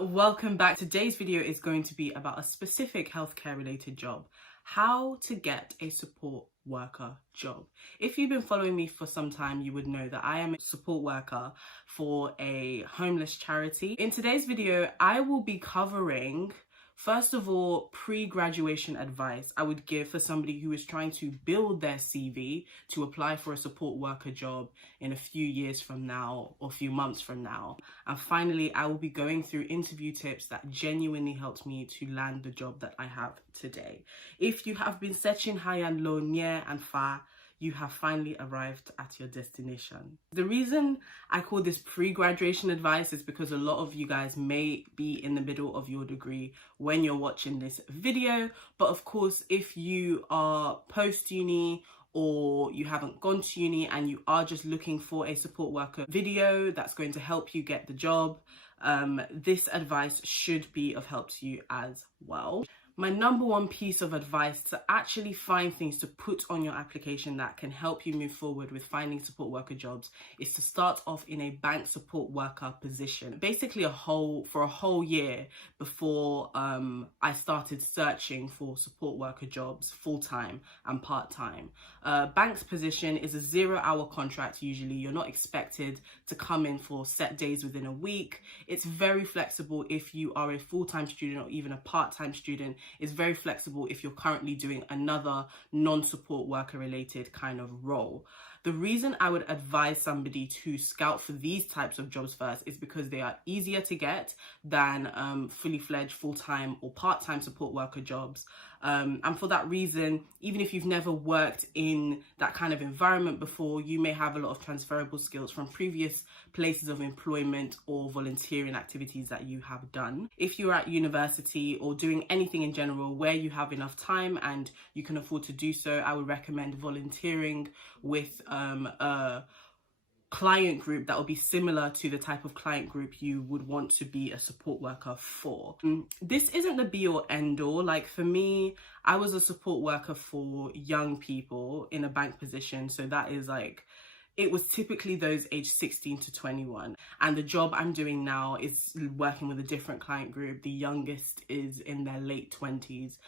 Welcome back. Today's video is going to be about a specific healthcare related job. How to get a support worker job. If you've been following me for some time, you would know that I am a support worker for a homeless charity. In today's video, I will be covering, first of all, pre-graduation advice I would give for somebody who is trying to build their CV to apply for a support worker job in a few years from now or a few months from now. And finally, I will be going through interview tips that genuinely helped me to land the job that I have today. If you have been searching high and low, near and far, you have finally arrived at your destination. The reason I call this pre-graduation advice is because a lot of you guys may be in the middle of your degree when you're watching this video. But of course, if you are post-uni or you haven't gone to uni and you are just looking for a support worker video that's going to help you get the job, this advice should be of help to you as well. My number one piece of advice to actually find things to put on your application that can help you move forward with finding support worker jobs is to start off in a bank support worker position. Basically for a whole year before I started searching for support worker jobs full-time and part-time. Bank's position is a 0-hour contract usually. You're not expected to come in for set days within a week. It's very flexible if you are a full-time student or even a part-time student. Is very flexible if you're currently doing another non-support worker related kind of role. The reason I would advise somebody to scout for these types of jobs first is because they are easier to get than fully fledged full-time or part-time support worker jobs. And for that reason, even if you've never worked in that kind of environment before, you may have a lot of transferable skills from previous places of employment or volunteering activities that you have done. If you're at university or doing anything in general where you have enough time and you can afford to do so, I would recommend volunteering with a client group that will be similar to the type of client group you would want to be a support worker for. This isn't the be or end all. Like for me, I was a support worker for young people in a bank position. So that is like, it was typically those aged 16 to 21. And the job I'm doing now is working with a different client group. The youngest is in their late 20s.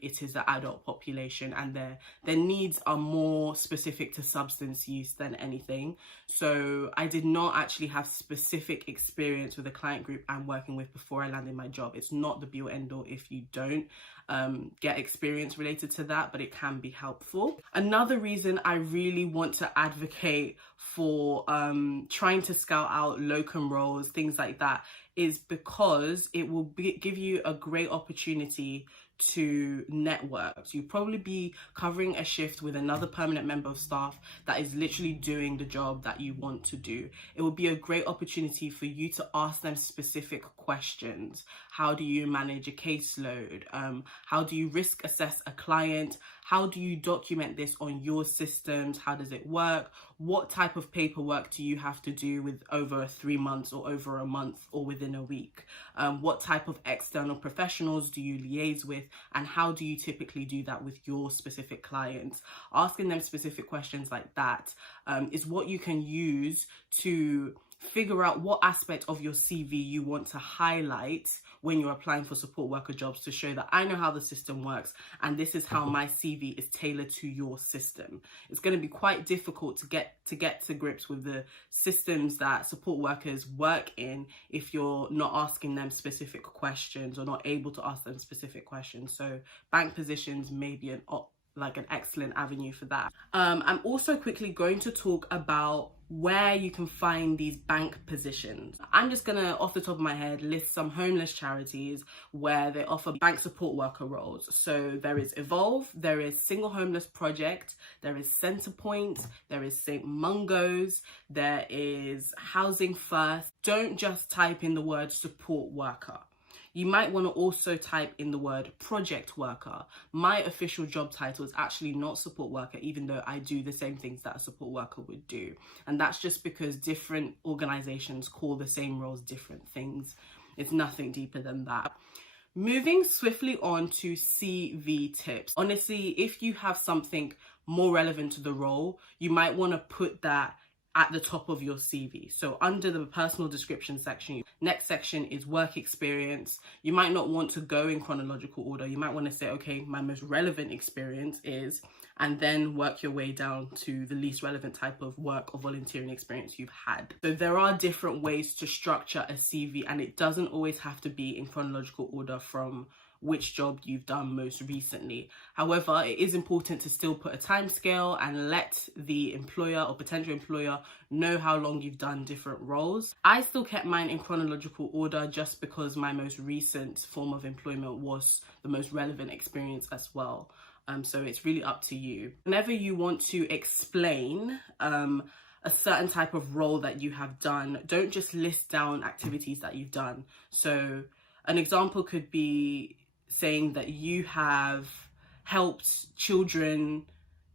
It is the adult population and their needs are more specific to substance use than anything. So I did not actually have specific experience with the client group I'm working with before I landed my job. It's not the be or end all if you don't get experience related to that, but it can be helpful. Another reason I really want to advocate for trying to scout out locum roles, things like that, is because it will give you a great opportunity to network. So you'll probably be covering a shift with another permanent member of staff that is literally doing the job that you want to do. It will be a great opportunity for you to ask them specific questions. How do you manage a caseload? How do you risk assess a client? How do you document this on your systems? How does it work? What type of paperwork do you have to do with over 3 months or over a month or within a week? What type of external professionals do you liaise with? And how do you typically do that with your specific clients? Asking them specific questions like that is what you can use to figure out what aspect of your CV you want to highlight when you're applying for support worker jobs to show that I know how the system works and this is how my CV is tailored to your system. It's going to be quite difficult to get to grips with the systems that support workers work in if you're not asking them specific questions or not able to ask them specific questions. So bank positions may be an excellent avenue for that. I'm also quickly going to talk about where you can find these bank positions. I'm just gonna, off the top of my head, list some homeless charities where they offer bank support worker roles. So there is Evolve, there is Single Homeless Project, there is Centrepoint, there is St. Mungo's, there is Housing First. Don't just type in the word support worker. You might want to also type in the word project worker. My official job title is actually not support worker, even though I do the same things that a support worker would do. And that's just because different organizations call the same roles different things. It's nothing deeper than that. Moving swiftly on to CV tips. Honestly, if you have something more relevant to the role, you might want to put that at the top of your CV. So under the personal description section, next section is work experience. You might not want to go in chronological order. You might want to say, okay, my most relevant experience is, and then work your way down to the least relevant type of work or volunteering experience you've had. So there are different ways to structure a CV, and it doesn't always have to be in chronological order from which job you've done most recently. However, it is important to still put a time scale and let the employer or potential employer know how long you've done different roles. I still kept mine in chronological order just because my most recent form of employment was the most relevant experience as well. So it's really up to you. Whenever you want to explain a certain type of role that you have done, don't just list down activities that you've done. So an example could be saying that you have helped children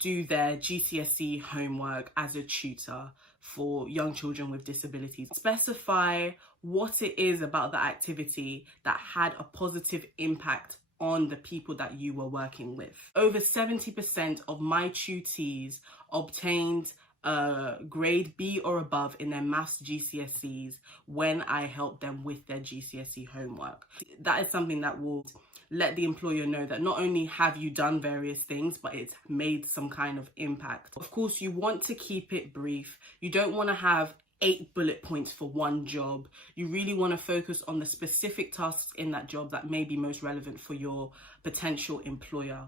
do their GCSE homework as a tutor for young children with disabilities. Specify what it is about the activity that had a positive impact on the people that you were working with. Over 70% of my tutees obtained a grade B or above in their maths GCSEs when I helped them with their GCSE homework. That is something that will let the employer know that not only have you done various things, but it's made some kind of impact. Of course, you want to keep it brief. You don't want to have 8 bullet points for one job. You really want to focus on the specific tasks in that job that may be most relevant for your potential employer.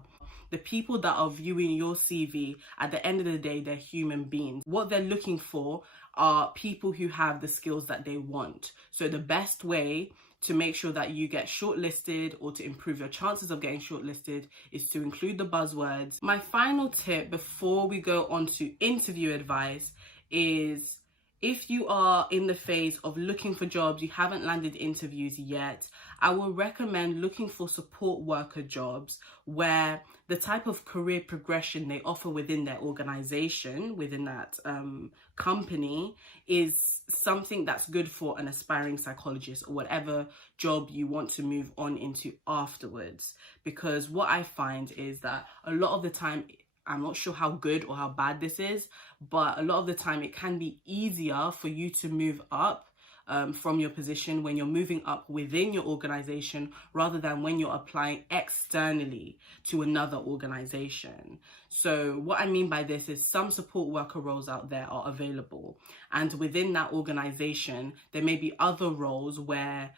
The people that are viewing your CV, at the end of the day, they're human beings. What they're looking for are people who have the skills that they want. So the best way to make sure that you get shortlisted or to improve your chances of getting shortlisted is to include the buzzwords. My final tip before we go on to interview advice is, if you are in the phase of looking for jobs, you haven't landed interviews yet, I will recommend looking for support worker jobs where the type of career progression they offer within their organization, within that company, is something that's good for an aspiring psychologist or whatever job you want to move on into afterwards. Because what I find is that a lot of the time, I'm not sure how good or how bad this is, but a lot of the time it can be easier for you to move up from your position when you're moving up within your organization rather than when you're applying externally to another organization. So what I mean by this is some support worker roles out there are available, and within that organization there may be other roles where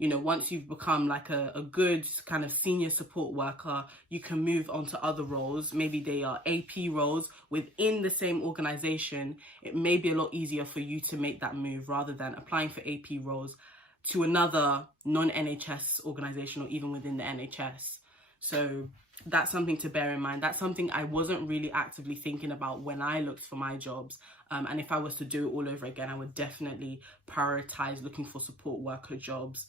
once you've become like a good kind of senior support worker, you can move on to other roles. Maybe they are AP roles within the same organization. It may be a lot easier for you to make that move rather than applying for AP roles to another non-NHS organization or even within the NHS. So that's something to bear in mind. That's something I wasn't really actively thinking about when I looked for my jobs. And if I was to do it all over again, I would definitely prioritize looking for support worker jobs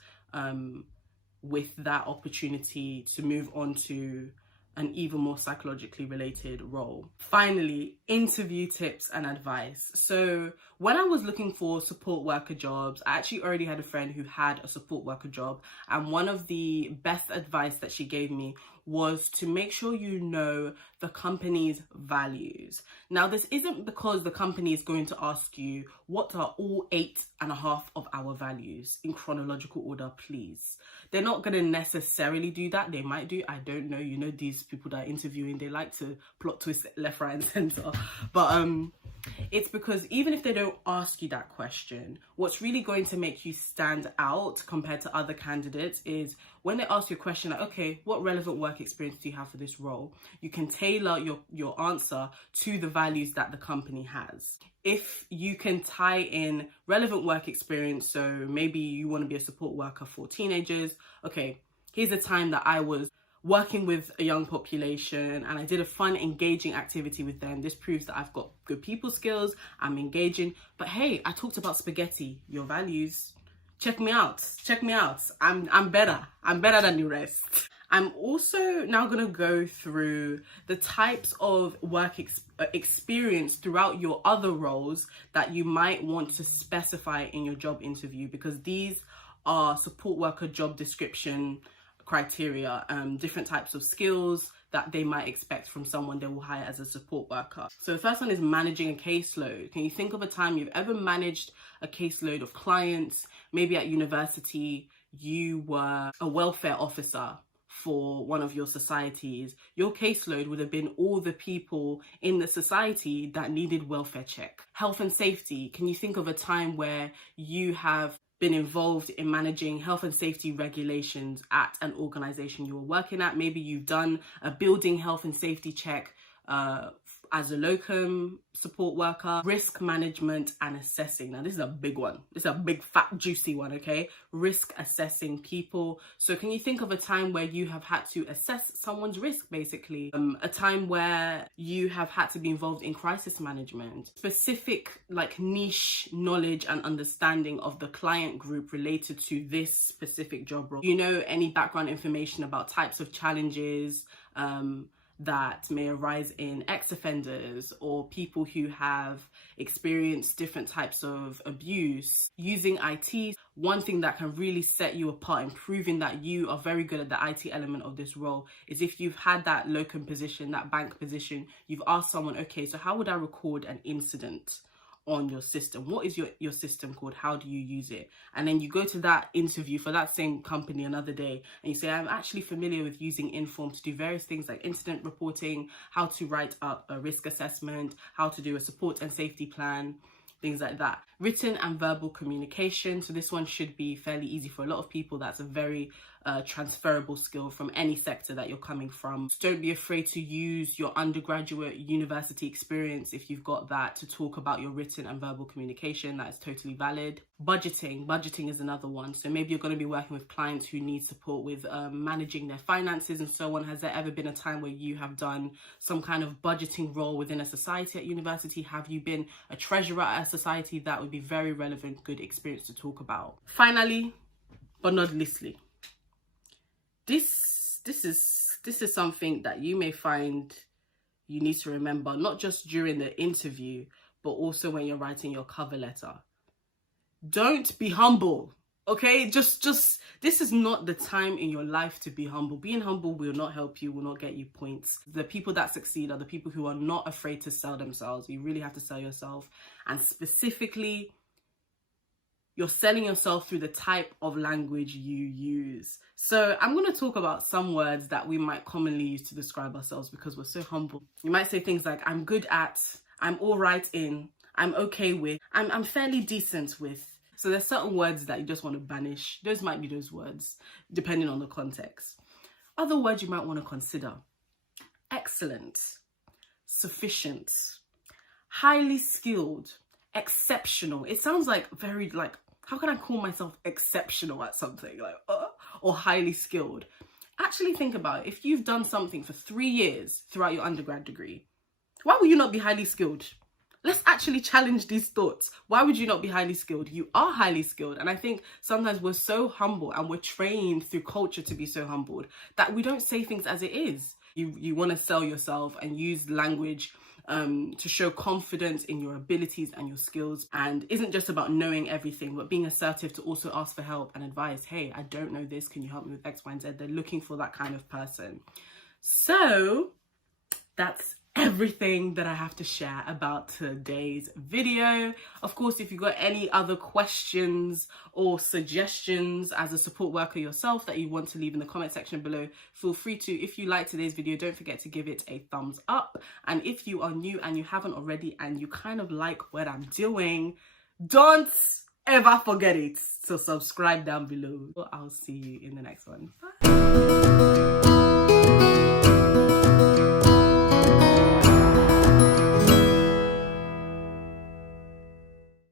with that opportunity to move on to an even more psychologically related role. Finally, interview tips and advice. So when I was looking for support worker jobs, I actually already had a friend who had a support worker job, and one of the best advice that she gave me was to make sure you know the company's values. Now, this isn't because the company is going to ask you what are all 8.5 of our values in chronological order, please. They're not going to necessarily do that. They might do, I don't know. These people that are interviewing, they like to plot twist left, right and center. But it's because even if they don't ask you that question, what's really going to make you stand out compared to other candidates is when they ask you a question like, okay, what relevant work experience do you have for this role? You can tailor your answer to the values that the company has. If you can tie in relevant work experience, so maybe you want to be a support worker for teenagers. Okay, here's the time that I was working with a young population and I did a fun, engaging activity with them. This proves that I've got good people skills, I'm engaging. But hey, I talked about spaghetti, your values. Check me out. I'm better than the rest. I'm also now going to go through the types of work experience throughout your other roles that you might want to specify in your job interview, because these are support worker job description criteria, different types of skills, that they might expect from someone they will hire as a support worker. So the first one is managing a caseload. Can you think of a time you've ever managed a caseload of clients? Maybe at university, you were a welfare officer for one of your societies. Your caseload would have been all the people in the society that needed welfare check. Health and safety. Can you think of a time where you have been involved in managing health and safety regulations at an organization you were working at? Maybe you've done a building health and safety check as a locum support worker. Risk management and assessing. Now this is a big one. This is a big fat juicy one, okay? Risk assessing people. So can you think of a time where you have had to assess someone's risk, basically? A time where you have had to be involved in crisis management. Specific like niche knowledge and understanding of the client group related to this specific job role. You know, any background information about types of challenges that may arise in ex-offenders or people who have experienced different types of abuse. Using IT, one thing that can really set you apart and proving that you are very good at the IT element of this role is if you've had that locum position, that bank position, you've asked someone, okay, so how would I record an incident on your system? What is your system called? How do you use it? And then you go to that interview for that same company another day and you say, I'm actually familiar with using Inform to do various things like incident reporting, how to write up a risk assessment, how to do a support and safety plan, things like that. Written and verbal communication. So this one should be fairly easy for a lot of people. That's a very transferable skill from any sector that you're coming from. So don't be afraid to use your undergraduate university experience if you've got that to talk about your written and verbal communication. That is totally valid. Budgeting is another one. So maybe you're going to be working with clients who need support with managing their finances and so on. Has there ever been a time where you have done some kind of budgeting role within a society at university? Have you been a treasurer at a society? That would be very relevant, good experience to talk about. Finally, but not leastly, this is something that you may find you need to remember, not just during the interview, but also when you're writing your cover letter. Don't be humble, okay? Just this is not the time in your life to be humble. Being humble will not help you, will not get you points. The people that succeed are the people who are not afraid to sell themselves. You really have to sell yourself. And specifically, you're selling yourself through the type of language you use. So I'm going to talk about some words that we might commonly use to describe ourselves because we're so humble. You might say things like, I'm good at, I'm all right in, I'm okay with, I'm fairly decent with. So there's certain words that you just want to banish. Those might be those words, depending on the context. Other words you might want to consider: excellent, sufficient, highly skilled, exceptional. It sounds like very like, how can I call myself exceptional at something? Like, or highly skilled. Actually think about it. If you've done something for 3 years throughout your undergrad degree, why would you not be highly skilled? Let's actually challenge these thoughts. Why would you not be highly skilled? You are highly skilled. And I think sometimes we're so humble and we're trained through culture to be so humbled that we don't say things as it is. You want to sell yourself and use language to show confidence in your abilities and your skills, and isn't just about knowing everything, but being assertive to also ask for help and advice. Hey, I don't know this. Can you help me with X, Y, and Z? They're looking for that kind of person. So that's everything that I have to share about today's video. Of course, if you've got any other questions or suggestions as a support worker yourself that you want to leave in the comment section below, feel free to. If you like today's video, don't forget to give it a thumbs up. And if you are new and you haven't already and you kind of like what I'm doing, don't ever forget it to subscribe down below. I'll see you in the next one. Bye.